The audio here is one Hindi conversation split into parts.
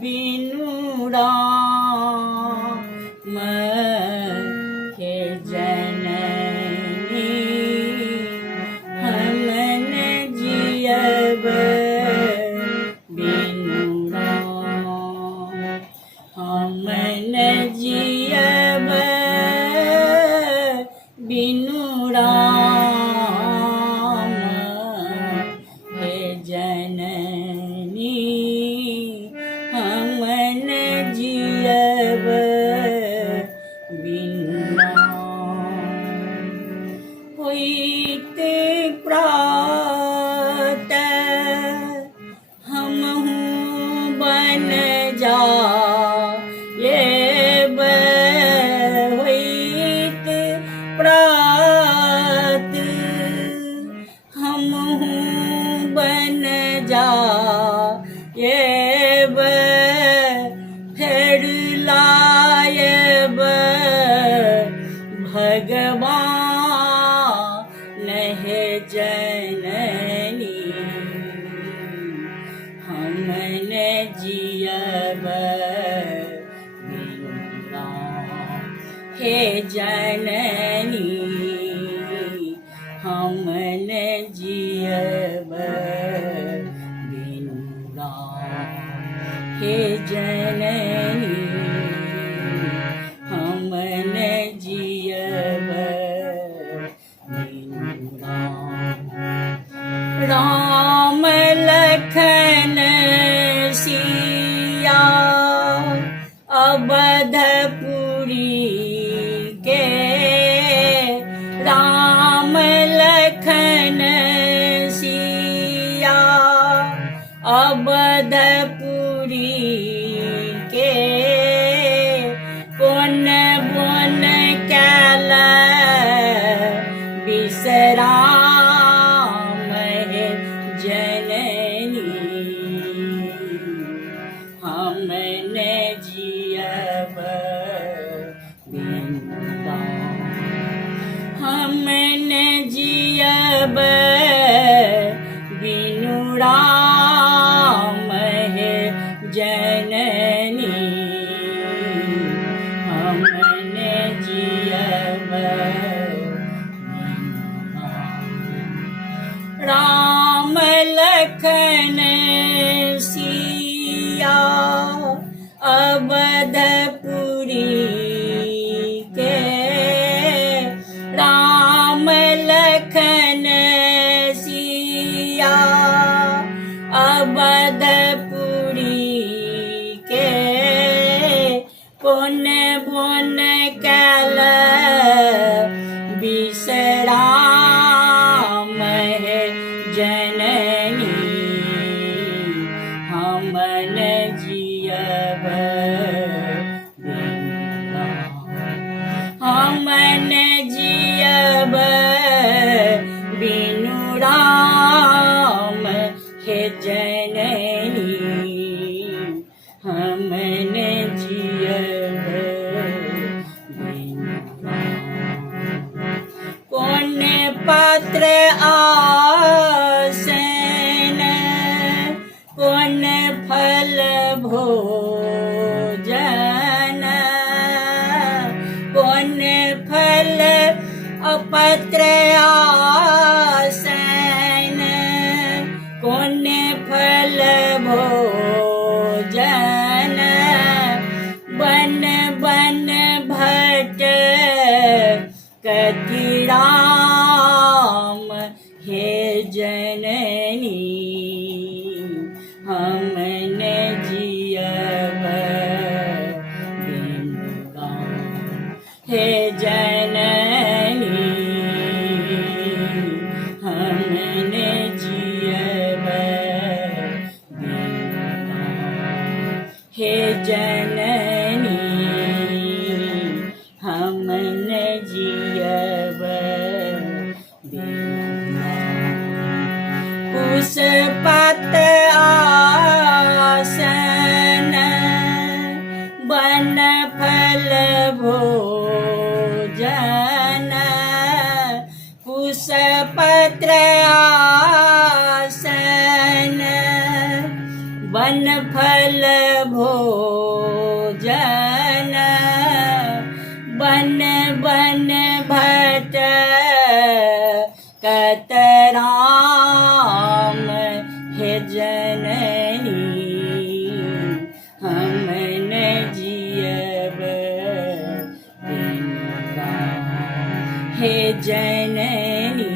बिनु राम के जननी हम न जियब बिनु राम हम न जियब बिनु राम हे जननी हम न जियब बिनु राम होइत प्रात हमहु बन जा प्रात हमहु बन जायब फेर लायब भगवान है जननी हम न जियब बिनु राम हे जननी हम न जियब बिनु राम हे जननी हम न जियब बिनु राम राम लखन सिया अवधपुरी के राम लखन सिया अवधपुरी के पुन बुन कैल विश्राम है जननी हम न जियब बिनु राम हम न जियब बिनु राम है जननी हम न जियब बिनु राम लखन सिया अवधपुरी के राम लखन सिया अवधपुरी के पुन बुन कैल विश्राम है जननी हम न जियब बिनु राम हम न जियब बिनु राम हे जननी हम न जियब बिनु राम कौन पात्र आसन कौन फल भोजन कौन फल अपत्र आसन कौन फल भोजन बन बन भट कति राम हे जननी हम न जियब बिनु राम हे जननी हम न जियब बिनु राम हे जननी हम न जियब बिनु राम पुष्पत आसन बन फल भोजन पुष्पत्र आसन वन फल भोजन बन बन भट कतराम हे जननी हम न जियब बिन राम हे जननी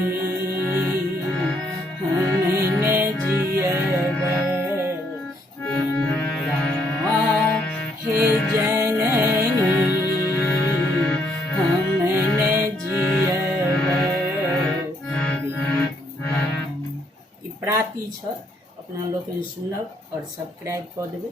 हम न जियब बिन राम हे जननी हम न जियब बिन राम। ई प्राति छ, अपना लोग सुनब और सब्सक्राइब कऽ देबै।